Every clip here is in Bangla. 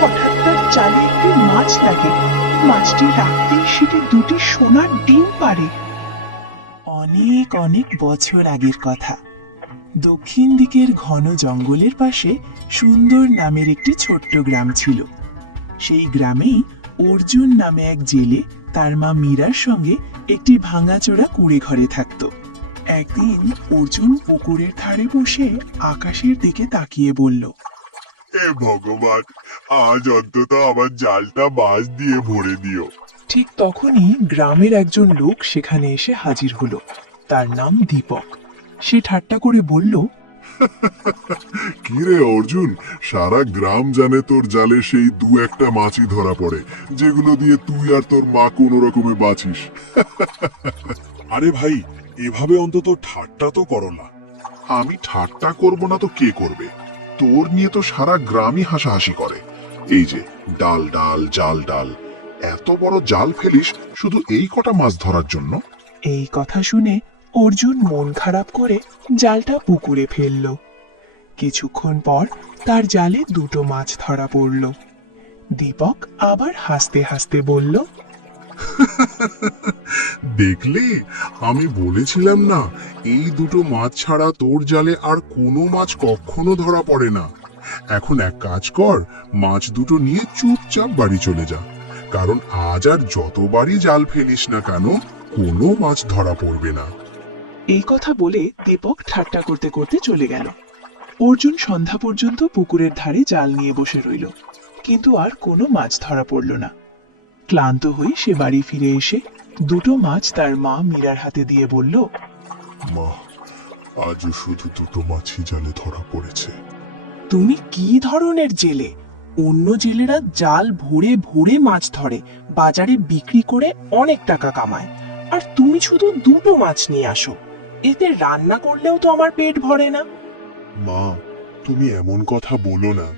হঠাৎ তার জালে একটি মাছ লাগে। মাছটি রাখতেই সেটি দুটি সোনার ডিম পাড়ে। অনেক অনেক বছর আগের কথা। দক্ষিণ দিকের ঘন জঙ্গলের পাশে সুন্দর নামের একটি ছোট্ট গ্রাম ছিল। সেই গ্রামেই অর্জুন নামে এক জেলে তার মা মীরার সঙ্গে একটি ভাঙাচোরা কুঁড়ে ঘরে থাকত। একদিন অর্জুন পুকুরের ধারে বসে আকাশের দিকে তাকিয়ে বলল, হে ভগবান, আজ অন্তত আমার জালটা মাছ দিয়ে ভরে দিও। ঠিক তখনই গ্রামের একজন লোক সেখানে এসে হাজির হলো। তার নাম দীপক। সে ঠাট্টা করে বলল, কি রে অর্জুন, সারা গ্রাম জানে তোর জালে সেই দু একটা মাছই ধরা পড়ে, যেগুলো দিয়ে তুই আর তোর মা কোনো রকমে বাঁচিস। আরে ভাই, এভাবে অন্তত ঠাট্টা তো করো না। আমি ঠাট্টা করব না তো কে করবে? তোর নিয়ে তো সারা গ্রামই হাসাহাসি করে। এই যে ডাল ডাল জাল ডাল, এত বড় জাল ফেলিস শুধু এই কটা মাছ ধরার জন্য? এই কথা শুনে অর্জুন মন খারাপ করে জালটা পুকুরে ফেলল। কিছুক্ষণ পর তার জালে দুটো মাছ ধরা পড়ল। দীপক আবার হাসতে হাসতে বলল, দেখলি, আমি বলেছিলাম না, এই দুটো মাছ ছাড়া তোর জালে আর কোনো মাছ কখনো ধরা পড়ে না। এখন এক কাজ কর, মাছ দুটো নিয়ে চুপচাপ বাড়ি চলে যা, কারণ আজ আর যতবারই জাল ফেলিস না কেন কোনো মাছ ধরা পড়বে না। এই কথা বলে দীপক ঠাট্টা করতে করতে চলে গেল। অর্জুন সন্ধ্যা পর্যন্ত পুকুরের ধারে জাল নিয়ে বসে রইল, কিন্তু আর কোনো মাছ ধরা পড়ল না। ক্লান্ত হয়ে সে বাড়ি ফিরে এসে দুটো মাছ তার মা মীরার হাতে দিয়ে বলল, মা, আজও শুধু দুটো মাছই জালে ধরা পড়েছে। তুমি কি ধরনের জেলে? অন্য জেলেরা জাল ভরে ভরে মাছ ধরে, বাজারে বিক্রি করে অনেক টাকা কামায়, আর তুমি শুধু দুটো মাছ নিয়ে আসো। এতে রান্না করলেও তো আমার পেট ভরে না। মা, তুমি এমন কথা বলো না।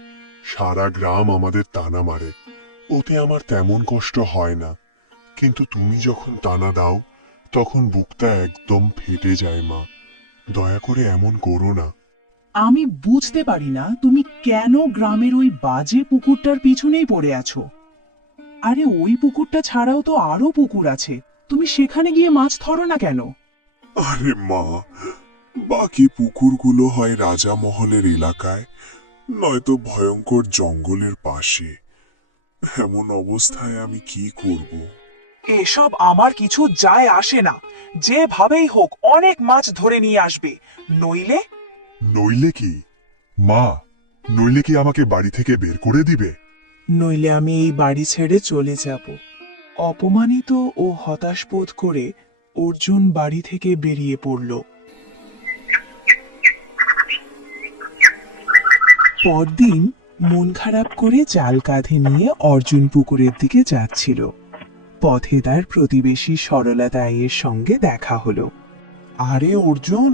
সারা গ্রাম আমাদের তানা মারে, ওতে আমার তেমন কষ্ট হয় না, কিন্তু তুমি যখন তানা দাও তখন বুকটা একদম ফেটে যায়। মা, দয়া করে এমন করো না। আমি বুঝতে পারি না তুমি কেন গ্রামের ওই বাজে পুকুরটার পিছনেই পড়ে আছো। আরে ওই পুকুরটা ছাড়াও তো আরো পুকুর আছে, তুমি সেখানে গিয়ে মাছ ধরো না কেন? আরে মা, বাকি পুকুরগুলো হয় রাজা মহলের এলাকায়, নয়তো ভয়ঙ্কর জঙ্গলের পাশে। এমন অবস্থায় আমি কি করব? এসব আমার কিছু যায় আসে না। যেভাবেই হোক অনেক মাছ ধরে নিয়ে আসবে, নইলে নইলে কি? মা, নইলে কি আমাকে বাড়ি থেকে বের করে দিবে? নইলে আমি এই বাড়ি ছেড়ে চলে যাব। অপমানিত ও হতাশ বোধ করে অর্জুন বাড়ি থেকে বেরিয়ে পড়ল। পরদিন মন খারাপ করে জাল কাঁধে নিয়ে অর্জুন পুকুরের দিকে যাচ্ছিল। পথে তার প্রতিবেশী সরলা দাইয়ের সঙ্গে দেখা হলো। আরে অর্জুন,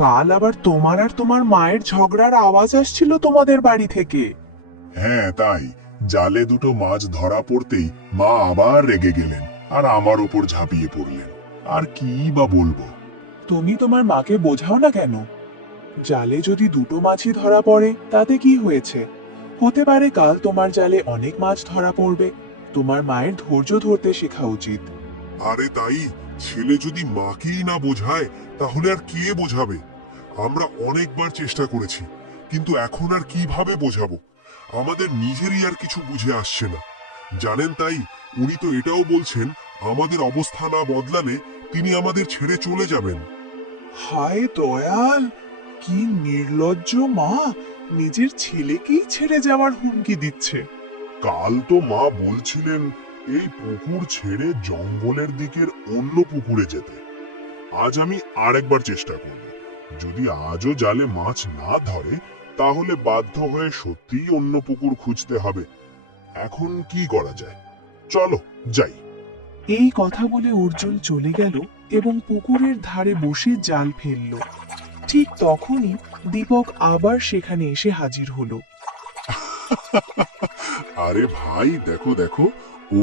কাল আবার তোমার আর তোমার মায়ের ঝগড়ার আওয়াজ আসছিল তোমাদের বাড়ি থেকে। হ্যাঁ তাই, জালে দুটো মাছ ধরা পড়তেই মা আবার রেগে গেলেন আর আমার উপর ঝাঁপিয়ে পড়লেন। আর কি বা বলবো? তুমি তোমার মাকে বোঝাও না কেন? জালে যদি দুটো মাছই ধরা পড়ে তাতে কি হয়েছে? হতে পারে কাল তোমার জালে অনেক মাছ ধরা পড়বে। তোমার মায়ের ধৈর্য ধরতে শেখা উচিত। আরে তাই, ছেলে যদি মাকেই না বোঝায় তাহলে আর কে বোঝাবে? আমরা অনেকবার চেষ্টা করেছি, কিন্তু এখন আর কিভাবে বোঝাবো? আমাদের নিজেরই আর কিছু বুঝে আসছে না। জানেন তাই, উনি তো এটাও বলছেন আমাদের অবস্থা না বদলালে তিনি আমাদের ছেড়ে চলে যাবেন। হায় দয়াল, কি নির্লজ্জ মা, নিজের ছেলেকেই ছেড়ে যাওয়ার হুমকি দিচ্ছে। কাল তো মা বলছিলেন এই পুকুর ছেড়ে জঙ্গলের দিকের অন্য পুকুরে যেতে। আজ আমি আরেকবার চেষ্টা করব। যদি আজও জালে মাছ না ধরে তাহলে বাধ্য হয়ে সত্যিই অন্য পুকুর খুঁজতে হবে। এখন কি করা যায়? চলো যাই। এই কথা বলে অর্জুন চলে গেল এবং পুকুরের ধারে বসে জাল ফেলল। ঠিক তখনই দীপক আবার সেখানে এসে হাজির হলো। আরে ভাই, দেখো দেখো,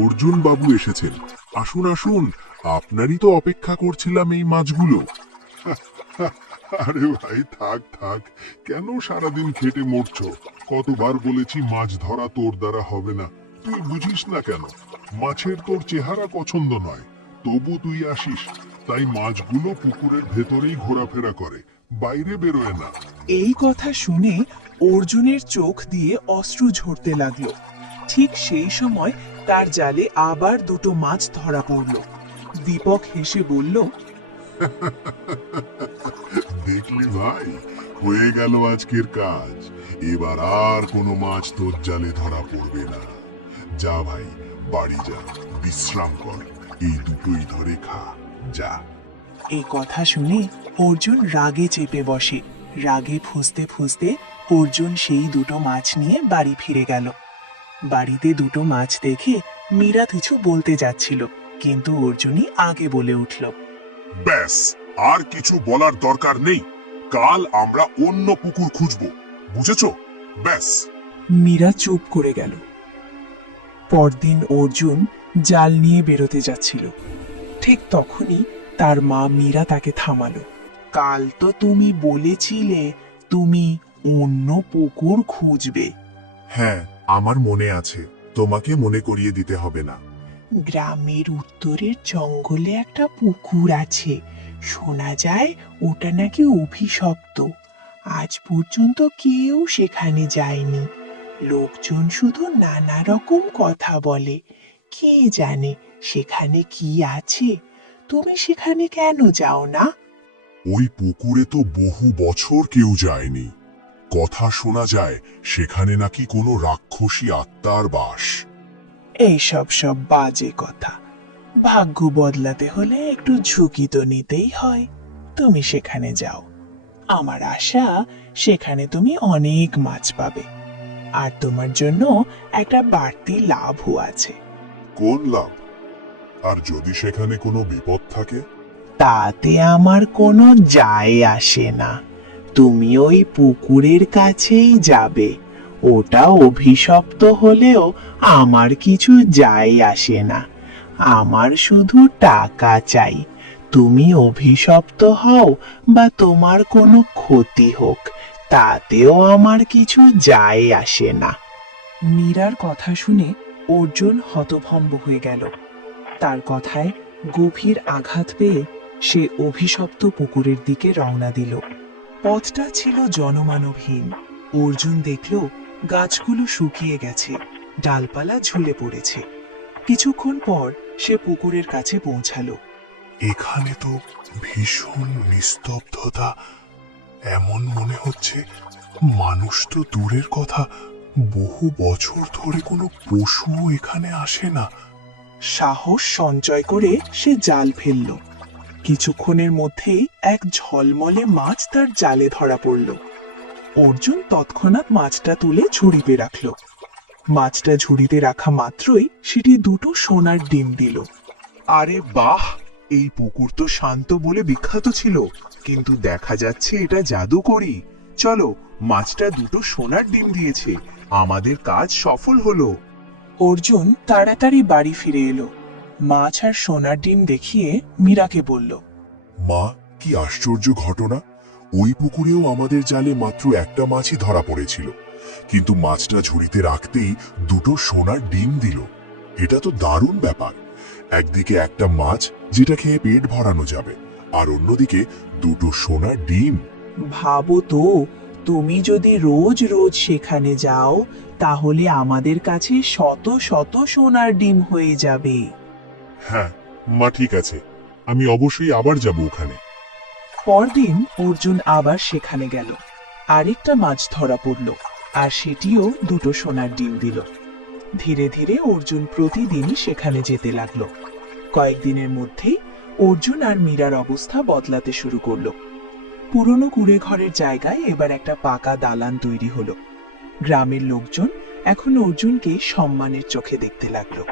অর্জুন বাবু এসেছেন। আসুন আসুন, আপনারই তো অপেক্ষা করছিলাম এই মাছগুলো। আরে ভাই থাক থাক, কেন সারাদিন খেটে মরছো? কতবার বলেছি মাছ ধরা তোর দ্বারা হবে না, তুই বুঝিস না কেন? মাছের তোর চেহারা পছন্দ নয়, তবু তুই আসিস। তাই মাছগুলো পুকুরের ভেতরেই ঘোরাফেরা করে, বাইরে বেরোয় না। এই কথা শুনে অর্জুনের চোখ দিয়ে অশ্রু ঝরতে লাগলো। ঠিক সেই সময় তার জালে আবার দুটো মাছ ধরা পড়ল। দীপক হেসে বলল, দেখলি ভাই, হয়ে গেল আজকের কাজ। এবার আর কোনো মাছ তোর জালে ধরা পড়বে না। যা ভাই, বাড়ি যা, বিশ্রাম কর, এই দুটোই ধরে খা, যা। এই কথা শুনে অর্জুন রাগে চেপে বসে। রাগে ফুঁসতে ফুঁসতে অর্জুন সেই দুটো মাছ নিয়ে বাড়ি ফিরে গেল। বাড়িতে দুটো মাছ দেখে মীরা কিছু বলতে যাচ্ছিল, কিন্তু অর্জুনই আগে বলে উঠল, ব্যাস, আর কিছু বলার দরকার নেই। কাল আমরা অন্য পুকুর খুঁজবো, বুঝেছো? ব্যাস। মীরা চুপ করে গেল। পরদিন অর্জুন জাল নিয়ে বেরোতে যাচ্ছিল। ঠিক তখনই তার মা মীরা তাকে থামালো। কাল তো তুমি বলেছিলে তুমি অন্য পুকুর খুঁজবে। হ্যাঁ, আমার মনে আছে, তোমাকে মনে করিয়ে দিতে হবে না। গ্রামের উত্তরের জঙ্গলে একটা পুকুর আছে, শোনা যায় ওটা নাকি অভিশপ্ত। আজ পর্যন্ত কেউ সেখানে যায়নি। লোকজন শুধু নানা রকম কথা বলে। কে জানে সেখানে কি আছে? তুমি সেখানে কেন যাও না? ওই পুকুরে তো বহু বছর কেউ যায়নি। কথা শোনা যায় সেখানে নাকি কোনো রাক্ষসী আত্মার বাস। এইসব সব বাজে কথা। ভাগ্য বদলাতে হলে একটু ঝুঁকি তো নিতেই হয়। তুমি সেখানে যাও। আমার আশা সেখানে তুমি অনেক মাছ পাবে, আর তোমার জন্য একটা বাড়তি লাভও আছে। কোন লাভ? আর যদি সেখানে কোনো বিপদ থাকে? তাতে আমার কোনো যায় আসে না। তুমি ওই পুকুরের কাছেই যাবে। ওটা অভিশপ্ত হলেও আমার কিছু যায় আসে না। আমার শুধু টাকা চাই। তুমি অভিশপ্ত হও বা তোমার কোনো ক্ষতি হোক, তাতেও আমার কিছু যায় আসে না। মীরার কথা শুনে অর্জুন হতভম্ব হয়ে গেল। তার কথায় গভীর আঘাত পেয়ে সে অভিশপ্ত পুকুরের দিকে রওনা দিল। পথটা ছিল জনমানবহীন। অর্জুন দেখল গাছগুলো শুকিয়ে গেছে, ডালপালা ঝুলে পড়েছে। কিছুক্ষণ পর সে পুকুরের কাছে পৌঁছালো। এখানে তো ভীষণ নিস্তব্ধতা। এমন মনে হচ্ছে মানুষ তো দূরের কথা, বহু বছর ধরে কোনো পশুও এখানে আসে না। সাহস সঞ্চয় করে সে জাল ফেলল। কিছুক্ষণের মধ্যেই এক ঝলমলে মাছ তার জালে ধরা পড়ল। অর্জুন তৎক্ষণাৎ মাছটা তুলে ঝুড়িতে রাখল। মাছটা ঝুড়িতে রাখা মাত্রই সেটি দুটো সোনার ডিম দিল। আরে বাহ, এই পুকুর তো শান্ত বলে বিখ্যাত ছিল, কিন্তু দেখা যাচ্ছে এটা জাদুকরি। চলো, মাছটা দুটো সোনার ডিম দিয়েছে, আমাদের কাজ সফল হলো। অর্জুন তাড়াতাড়ি বাড়ি ফিরে এলো। মাছ আর সোনার ডিম দেখিয়ে মীরাকে বলল, মা, কি আশ্চর্য ঘটনা! ওই পুকুরেও আমাদের জালে মাত্র একটা মাছই ধরা পড়েছিল, কিন্তু মাছটা ঝুড়িতে রাখতেই দুটো সোনার ডিম দিল। এটা তো দারুণ ব্যাপার। একদিকে একটা মাছ যেটা খেয়ে পেট ভরানো যাবে, আর অন্যদিকে দুটো সোনার ডিম। ভাবো তো, তুমি যদি রোজ রোজ সেখানে যাও তাহলে আমাদের কাছে শত শত সোনার ডিম হয়ে যাবে। হ্যাঁ মা, ঠিক আছে, আমি অবশ্যই আবার যাব ওখানে। পরদিন অর্জুন আবার সেখানে গেল। আরেকটা মাছ ধরা পড়ল, আর সেটিও দুটো সোনার ডিম দিল। ধীরে ধীরে অর্জুন প্রতিদিনই সেখানে যেতে লাগলো। কয়েকদিনের মধ্যেই অর্জুন আর মীরার অবস্থা বদলাতে শুরু করলো। পুরনো কুড়ে ঘরের জায়গায় এবার একটা পাকা দালান তৈরি হলো। গ্রামের লোকজন এখন অর্জুনকে সম্মানের চোখে দেখতে লাগলো।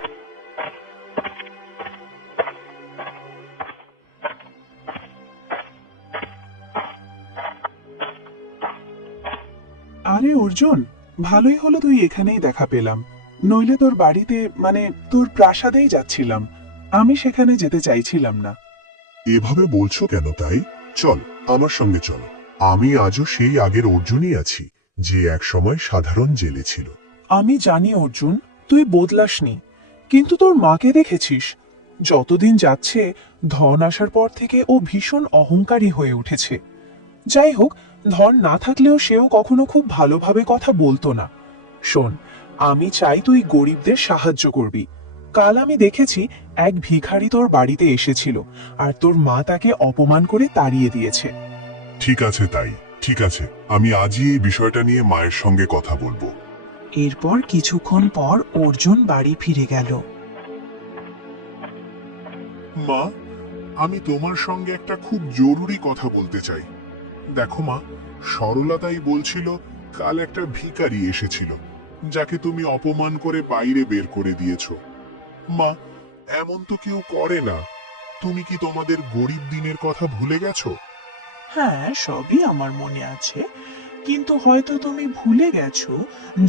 আরে অর্জুন, ভালোই হলো তুই এখানেই দেখা পেলাম, নইলে তোর বাড়িতে মানে তোর প্রাসাদেই যাচ্ছিলাম। আমি সেখানে যেতে চাইছিলাম না। এভাবে বলছো কেন তাই? চল আমার সঙ্গে চল। আমি আজও সেই আগের অর্জুনই আছি, যে এক সময় সাধারণ জেলে ছিল। আমি জানি অর্জুন, তুই বদলাসনি, কিন্তু তোর মাকে দেখেছিস, যতদিন যাচ্ছে ধন আসার পর থেকে ও ভীষণ অহংকারী হয়ে উঠেছে। যাই হোক, ধন না থাকলেও সেও কখনো খুব ভালোভাবে কথা বলতো না। শোন, আমি চাই তুই গরিবদের সাহায্য করবি। কাল আমি দেখেছি এক ভিখারি তোর বাড়িতে এসেছিল, আর তোর মা তাকে অপমান করে তাড়িয়ে দিয়েছে। ঠিক আছে, তাই ঠিক আছে, আমি আজই এই বিষয়টা নিয়ে মায়ের সঙ্গে কথা বলবো। এরপর কিছুক্ষণ পর অর্জুন বাড়ি ফিরে গেল। মা, আমি তোমার সঙ্গে একটা খুব জরুরি কথা বলতে চাই। দেখো মা, সরলতাই বলছিল কাল একটা ভিখারি এসেছিল, যাকে তুমি অপমান করে বাইরে বের করে দিয়েছো। মা, এমন তো কেউ করে না। তুমি কি তোমাদের গরিব দিনের কথা ভুলে গেছো? হ্যাঁ, সবই আমার মনে আছে, কিন্তু হয়তো তুমি ভুলে গেছো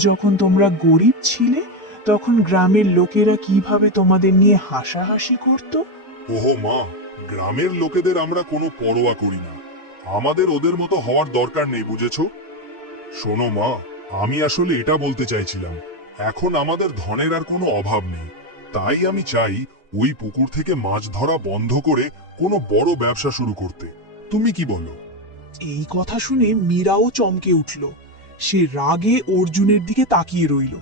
যখন তোমরা গরিব ছিলে তখন গ্রামের লোকেরা কিভাবে তোমাদের নিয়ে হাসাহাসি করত। ওহো মা, গ্রামের লোকেদের আমরা কোনো পরোয়া করি না। আমাদের ওদের মতো হওয়ার দরকার নেই, বুঝেছো? শোনো মা, আমি আসলে এটা বলতে চাইছিলাম, এখন আমাদের ধনের আর কোনো অভাব নেই। তাই আমি চাই ওই পুকুর থেকে মাছ ধরা বন্ধ করে কোনো বড় ব্যবসা শুরু করতে। তুমি কি বলো? এই কথা শুনে মীরাও চমকে উঠল। সে রাগে অর্জুনের দিকে তাকিয়ে রইল।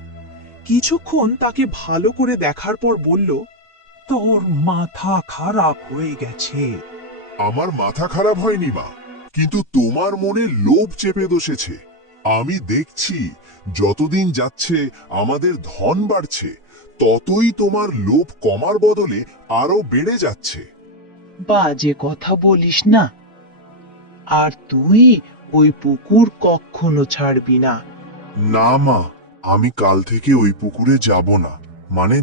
কিছুক্ষণ তাকে ভালো করে দেখার পর বলল, তোর মাথা খারাপ হয়ে গেছে। আমার মাথা খারাপ হয়নি মা, কিন্তু তোমার মনে লোভ চেপে বসেছে। আমি দেখছি যতদিন যাচ্ছে আমাদের ধন বাড়ছে, ততই তোমার লোভ কমার বদলে আরো বেড়ে যাচ্ছে। বাজে কথা বলিস না, আর তুই ওই পুকুর কখনো ছাড়বি না। না মা, আমি কাল থেকে ওই পুকুরে যাব না, মানে